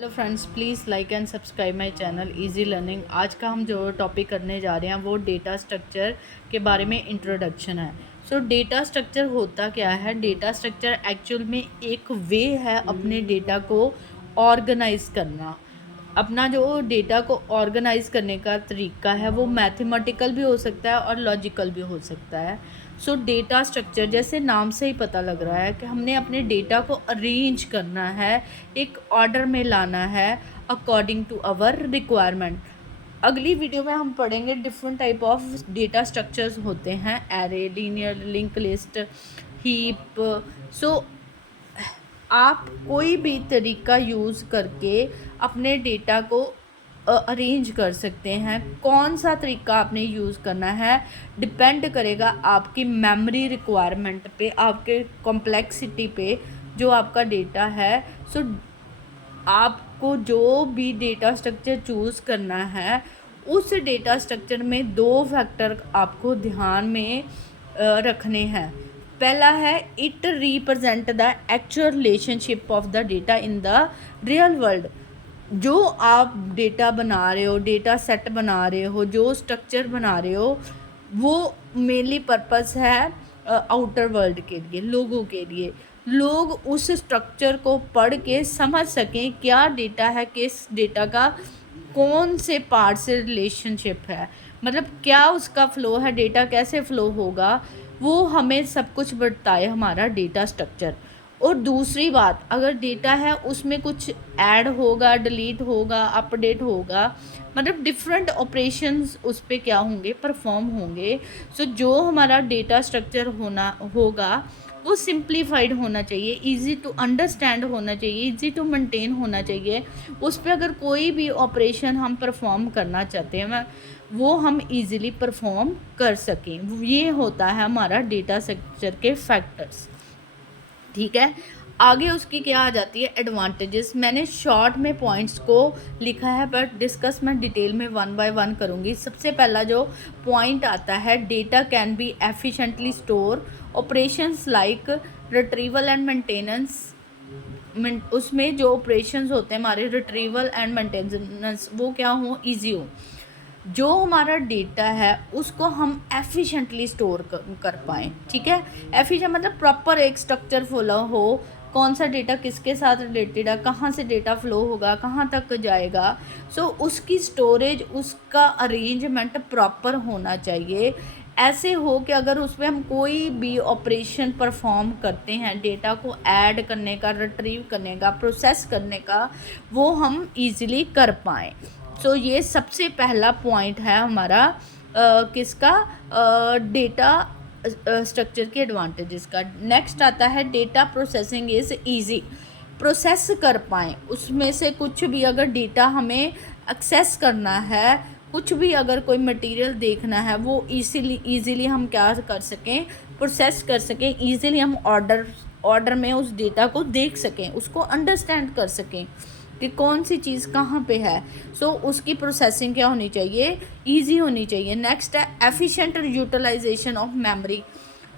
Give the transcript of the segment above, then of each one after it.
Hello friends, please like and subscribe my channel easy learning. आज का हम जो टॉपिक करने जा रहे हैं वो डेटा स्ट्रक्चर के बारे में इंट्रोडक्शन है। सो डेटा स्ट्रक्चर होता क्या है? डेटा स्ट्रक्चर एक्चुअल में एक वे है अपने डेटा को ऑर्गेनाइज करना। अपना जो डेटा को ऑर्गेनाइज करने का तरीका है वो मैथमेटिकल भी हो सकता है और लॉजिकल भी हो सकता है। सो डेटा स्ट्रक्चर जैसे नाम से ही पता लग रहा है कि हमने अपने डेटा को अरेंज करना है, एक ऑर्डर में लाना है अकॉर्डिंग टू आवर रिक्वायरमेंट। अगली वीडियो में हम पढ़ेंगे different type of data structures होते हैं, array, linear, link list, heap. So आप कोई भी तरीका यूज़ करके अपने डेटा को अरेंज कर सकते हैं। कौन सा तरीका आपने यूज़ करना है डिपेंड करेगा आपकी मेमोरी रिक्वायरमेंट पे, आपके कॉम्प्लेक्सिटी पे जो आपका डेटा है। सो आपको जो भी डेटा स्ट्रक्चर चूज़ करना है उस डेटा स्ट्रक्चर में दो फैक्टर आपको ध्यान में रखने हैं। पहला है it represent the actual relationship of the data in the real world. जो आप डेटा बना रहे हो, डेटा सेट बना रहे हो, जो स्ट्रक्चर बना रहे हो, वो मेनली पर्पस है आउटर वर्ल्ड के लिए, लोगों के लिए। लोग उस स्ट्रक्चर को पढ़ के समझ सकें क्या डेटा है, किस डेटा का कौन से पार्ट से रिलेशनशिप है, मतलब क्या उसका फ़्लो है, डेटा कैसे फ़्लो होगा, वो हमें सब कुछ बताए हमारा डेटा स्ट्रक्चर। और दूसरी बात, अगर डेटा है उसमें कुछ ऐड होगा, डिलीट होगा, अपडेट होगा, मतलब डिफरेंट ऑपरेशंस उस पे क्या होंगे, परफॉर्म होंगे। सो जो हमारा डेटा स्ट्रक्चर होना होगा वो सिंप्लीफाइड होना चाहिए, इजी टू अंडरस्टैंड होना चाहिए, इजी टू मेंटेन होना चाहिए। उस पे अगर कोई भी ऑपरेशन हम परफॉर्म करना चाहते हैं वो हम इजीली परफॉर्म कर सकें। ये होता है हमारा डेटा स्ट्रक्चर के फैक्टर्स। ठीक है, आगे उसकी क्या आ जाती है, एडवांटेजेस। मैंने शॉर्ट में पॉइंट्स को लिखा है बट डिस्कस मैं डिटेल में वन बाय वन करूँगी। सबसे पहला जो पॉइंट आता है, data can be efficiently store, operations like retrieval and maintenance. उसमें जो ऑपरेशंस होते हैं हमारे रिट्रीवल एंड मेंटेनेंस, वो क्या हो, ईजी हो। जो हमारा डेटा है उसको हम एफिशिएंटली स्टोर कर पाएँ। ठीक है, एफिशिएंट मतलब प्रॉपर एक स्ट्रक्चर फॉलो हो, कौन सा डेटा किसके साथ रिलेटेड है, कहाँ से डेटा फ्लो होगा, कहाँ तक जाएगा। सो उसकी स्टोरेज, उसका अरेंजमेंट प्रॉपर होना चाहिए। ऐसे हो कि अगर उसमें हम कोई भी ऑपरेशन परफॉर्म करते हैं, डेटा को ऐड करने का, रिट्रीव करने का, प्रोसेस करने का, वो हम इजीली कर पाएँ। सो ये सबसे पहला पॉइंट है हमारा किसका, डेटा स्ट्रक्चर के एडवांटेजेस का। नेक्स्ट आता है data processing is easy, process कर पाएँ उसमें से कुछ भी। अगर डेटा हमें एक्सेस करना है, कुछ भी अगर कोई मटेरियल देखना है, वो इजीली हम क्या कर सकें, प्रोसेस कर सकें, इजीली हम ऑर्डर में उस डेटा को देख सकें, उसको अंडरस्टैंड कर सकें कि कौन सी चीज़ कहाँ पे है। सो उसकी प्रोसेसिंग क्या होनी चाहिए, इजी होनी चाहिए। नेक्स्ट है एफिशिएंट यूटिलाइजेशन ऑफ मेमोरी,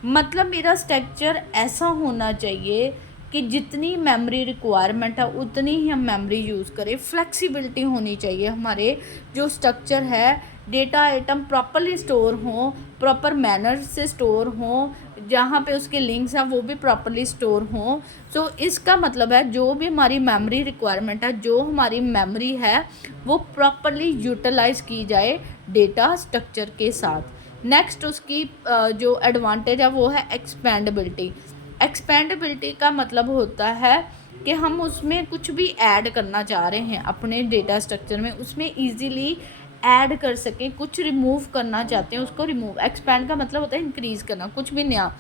मतलब मेरा स्ट्रक्चर ऐसा होना चाहिए कि जितनी मेमोरी रिक्वायरमेंट है उतनी ही हम मेमोरी यूज़ करें। फ्लेक्सिबिलिटी होनी चाहिए, हमारे जो स्ट्रक्चर है, डेटा आइटम प्रॉपरली स्टोर हों, प्रॉपर मैनर से स्टोर हों, जहाँ पे उसके लिंक्स हैं वो भी प्रॉपरली स्टोर हों। सो इसका मतलब है जो भी हमारी मेमोरी रिक्वायरमेंट है, जो हमारी मेमोरी है, वो प्रॉपरली यूटिलाइज की जाए डेटा स्ट्रक्चर के साथ। नेक्स्ट उसकी जो एडवांटेज है वो है एक्सपेंडेबिलिटी। एक्सपेंडेबिलिटी का मतलब होता है कि हम उसमें कुछ भी ऐड करना चाह रहे हैं अपने डेटा स्ट्रक्चर में, उसमें इजीली ऐड कर सकें। कुछ रिमूव करना चाहते हैं उसको रिमूव, एक्सपेंड का मतलब होता है इंक्रीज़ करना, कुछ भी नया।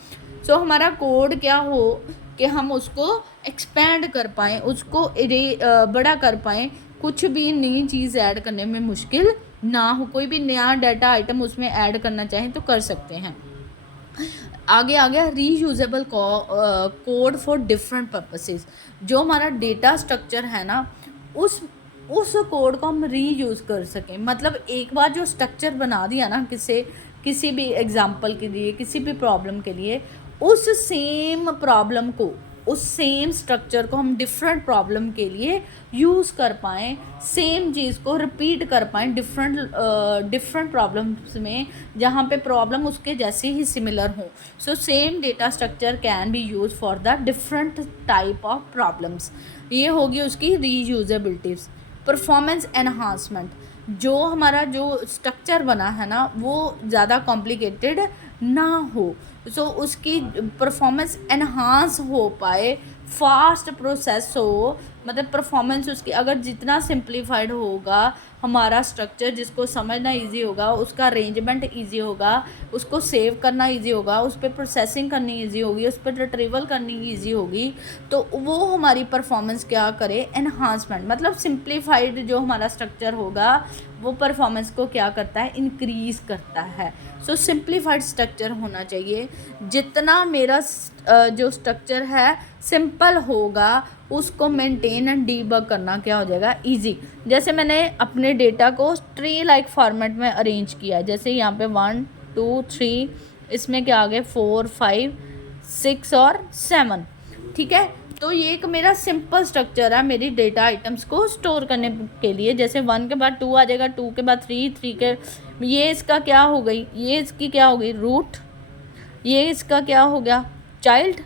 सो हमारा कोड क्या हो कि हम उसको एक्सपेंड कर पाएँ, उसको बड़ा कर पाएँ, कुछ भी नई चीज़ ऐड करने में मुश्किल ना हो। कोई भी नया डाटा आइटम उसमें ऐड करना चाहें तो कर सकते हैं। आगे आ गया reusable code for different purposes. जो हमारा डेटा स्ट्रक्चर है ना, उस कोड को हम रीयूज़ कर सकें। मतलब एक बार जो स्ट्रक्चर बना दिया ना किसी भी एग्जांपल के लिए, किसी भी प्रॉब्लम के लिए, उस सेम प्रॉब्लम को उस सेम स्ट्रक्चर को हम डिफरेंट प्रॉब्लम के लिए यूज़ कर पाएँ, सेम चीज़ को रिपीट कर पाएँ डिफरेंट प्रॉब्लम्स में जहाँ पे प्रॉब्लम उसके जैसे ही सिमिलर हो। So same data structure can be use for the different type of problems. ये होगी उसकी रीयूजेबिलिटीज। परफॉर्मेंस एनहांसमेंट, जो हमारा जो स्ट्रक्चर बना है ना वो ज़्यादा कॉम्प्लिकेटेड ना हो, सो उसकी परफॉर्मेंस एनहांस हो पाए, फास्ट प्रोसेस हो, मतलब परफॉर्मेंस उसकी अगर जितना सिंप्लीफाइड होगा हमारा स्ट्रक्चर, जिसको समझना इजी होगा, उसका अरेंजमेंट इजी होगा, उसको सेव करना इजी होगा, उस पर प्रोसेसिंग करनी इजी होगी, उस पर रिट्रीवल करनी इजी होगी, तो वो हमारी परफॉर्मेंस क्या करे, एनहांसमेंट, मतलब सिंप्लीफाइड जो हमारा स्ट्रक्चर होगा वो परफॉर्मेंस को क्या करता है, इंक्रीज़ करता है। सो सिंप्लीफाइड स्ट्रक्चर होना चाहिए। जितना मेरा जो स्ट्रक्चर है सिंपल होगा उसको मेंटेन एंड डीबग करना क्या हो जाएगा, इजी। जैसे मैंने अपने डेटा को ट्री लाइक फॉर्मेट में अरेंज किया है, जैसे यहाँ पे 1 2 3, इसमें क्या आ गए 4 5 6 और 7, ठीक है। तो ये एक मेरा सिंपल स्ट्रक्चर है मेरी डेटा आइटम्स को स्टोर करने के लिए। जैसे 1 के बाद 2 आ जाएगा, 2 के बाद 3, 3 के ये इसका क्या हो गई, ये इसकी क्या हो गई रूट, ये इसका क्या हो गया चाइल्ड।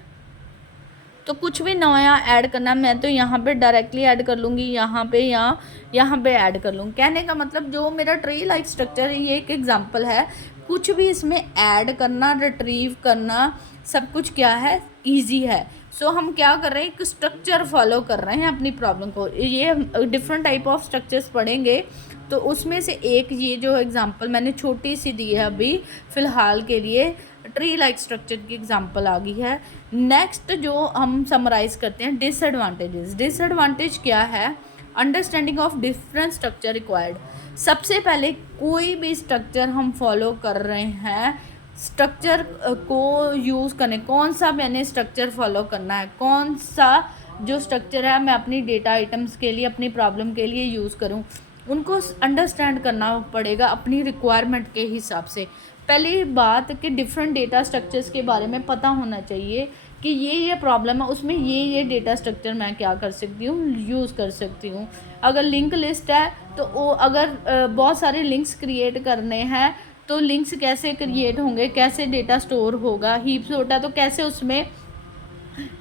तो कुछ भी नया ऐड करना, मैं तो यहाँ पे डायरेक्टली ऐड कर लूँगी, यहाँ पे यहाँ पे ऐड कर लूँगी। कहने का मतलब जो मेरा ट्री लाइक स्ट्रक्चर है ये एक एग्जांपल है। कुछ भी इसमें ऐड करना, रिट्रीव करना, सब कुछ क्या है, इजी है। सो हम क्या कर रहे हैं, एक स्ट्रक्चर फॉलो कर रहे हैं अपनी प्रॉब्लम को। ये डिफरेंट टाइप ऑफ स्ट्रक्चर्स पढ़ेंगे तो उसमें से एक ये जो एग्जांपल मैंने छोटी सी दी है अभी फ़िलहाल के लिए, ट्री लाइक स्ट्रक्चर की एग्जांपल आ गई है। नेक्स्ट जो हम समराइज़ करते हैं, डिसएडवांटेजेस। डिसएडवांटेज क्या है, understanding of different structure required. सबसे पहले कोई भी स्ट्रक्चर हम फॉलो कर रहे हैं, स्ट्रक्चर को यूज़ करने, कौन सा मैंने स्ट्रक्चर फॉलो करना है, कौन सा जो स्ट्रक्चर है मैं अपनी डेटा आइटम्स के लिए, अपनी प्रॉब्लम के लिए यूज़ करूं, उनको अंडरस्टैंड करना पड़ेगा अपनी रिक्वायरमेंट के हिसाब से। पहली बात कि डिफरेंट डेटा स्ट्रक्चर्स के बारे में पता होना चाहिए कि ये प्रॉब्लम है, उसमें ये डेटा स्ट्रक्चर मैं क्या कर सकती हूँ, यूज़ कर सकती हूँ। अगर लिंक लिस्ट है तो वो अगर बहुत सारे लिंक्स क्रिएट करने हैं तो लिंक्स कैसे क्रिएट होंगे, कैसे डेटा स्टोर होगा, हीप्स होता है तो कैसे उसमें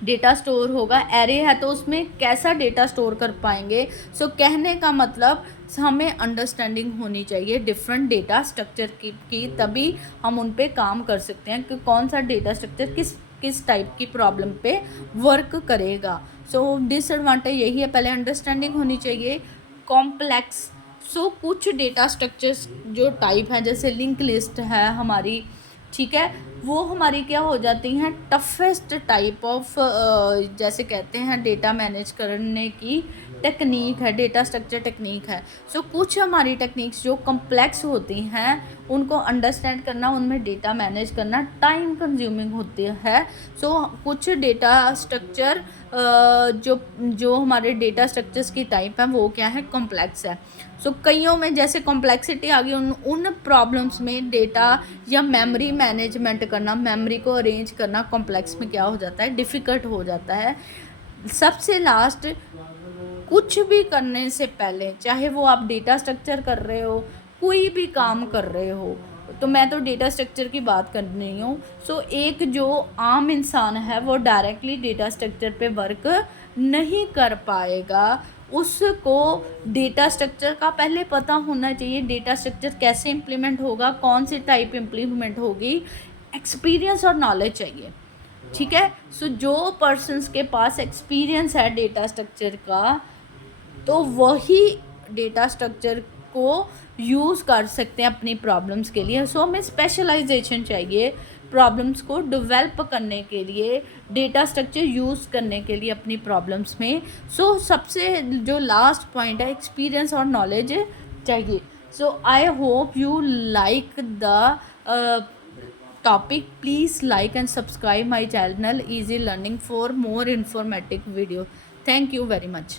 डेटा स्टोर होगा, एरे है तो उसमें कैसा डेटा स्टोर कर पाएंगे। सो कहने का मतलब हमें अंडरस्टैंडिंग होनी चाहिए डिफरेंट डेटा स्ट्रक्चर की तभी हम उन पे काम कर सकते हैं कि कौन सा डेटा स्ट्रक्चर किस टाइप की प्रॉब्लम पे वर्क करेगा। सो डिसएडवांटेज यही है, पहले अंडरस्टैंडिंग होनी चाहिए। कॉम्प्लेक्स, सो कुछ डेटा स्ट्रक्चर्स जो टाइप हैं, जैसे लिंक लिस्ट है हमारी, ठीक है, वो हमारी क्या हो जाती हैं, टफेस्ट टाइप ऑफ जैसे कहते हैं डेटा मैनेज करने की टेक्निक है, डेटा स्ट्रक्चर टेक्निक है। सो कुछ हमारी टेक्निक्स जो कम्प्लेक्स होती हैं उनको अंडरस्टैंड करना, उनमें डेटा मैनेज करना टाइम कंज्यूमिंग होती है। सो कुछ डेटा स्ट्रक्चर जो हमारे डेटा स्ट्रक्चर्स की टाइप है वो क्या है, कॉम्प्लेक्स है। सो कईयों में जैसे कॉम्प्लेक्सिटी आ गई, उन प्रॉब्लम्स में डेटा या मेमोरी मैनेजमेंट करना, मेमोरी को अरेंज करना कॉम्प्लेक्स में क्या हो जाता है, डिफ़िकल्ट हो जाता है। सबसे लास्ट, कुछ भी करने से पहले, चाहे वो आप डेटा स्ट्रक्चर कर रहे हो, कोई भी काम कर रहे हो, तो मैं तो डेटा स्ट्रक्चर की बात कर रही हूँ। सो एक जो आम इंसान है वो डायरेक्टली डेटा स्ट्रक्चर पे वर्क नहीं कर पाएगा, उसको डेटा स्ट्रक्चर का पहले पता होना चाहिए, डेटा स्ट्रक्चर कैसे इम्प्लीमेंट होगा, कौन सी टाइप इम्प्लीमेंट होगी, एक्सपीरियंस और नॉलेज चाहिए, ठीक है। सो जो पर्सन्स के पास एक्सपीरियंस है डेटा स्ट्रक्चर का तो वही डेटा स्ट्रक्चर को यूज़ कर सकते हैं अपनी प्रॉब्लम्स के लिए। सो हमें स्पेशलाइजेशन चाहिए प्रॉब्लम्स को डेवलप करने के लिए, डेटा स्ट्रक्चर यूज़ करने के लिए अपनी प्रॉब्लम्स में। सो सबसे जो लास्ट पॉइंट है, एक्सपीरियंस और नॉलेज चाहिए। So I hope you like the topic. Please like and subscribe my channel Easy Learning for more informative video. Thank you very much.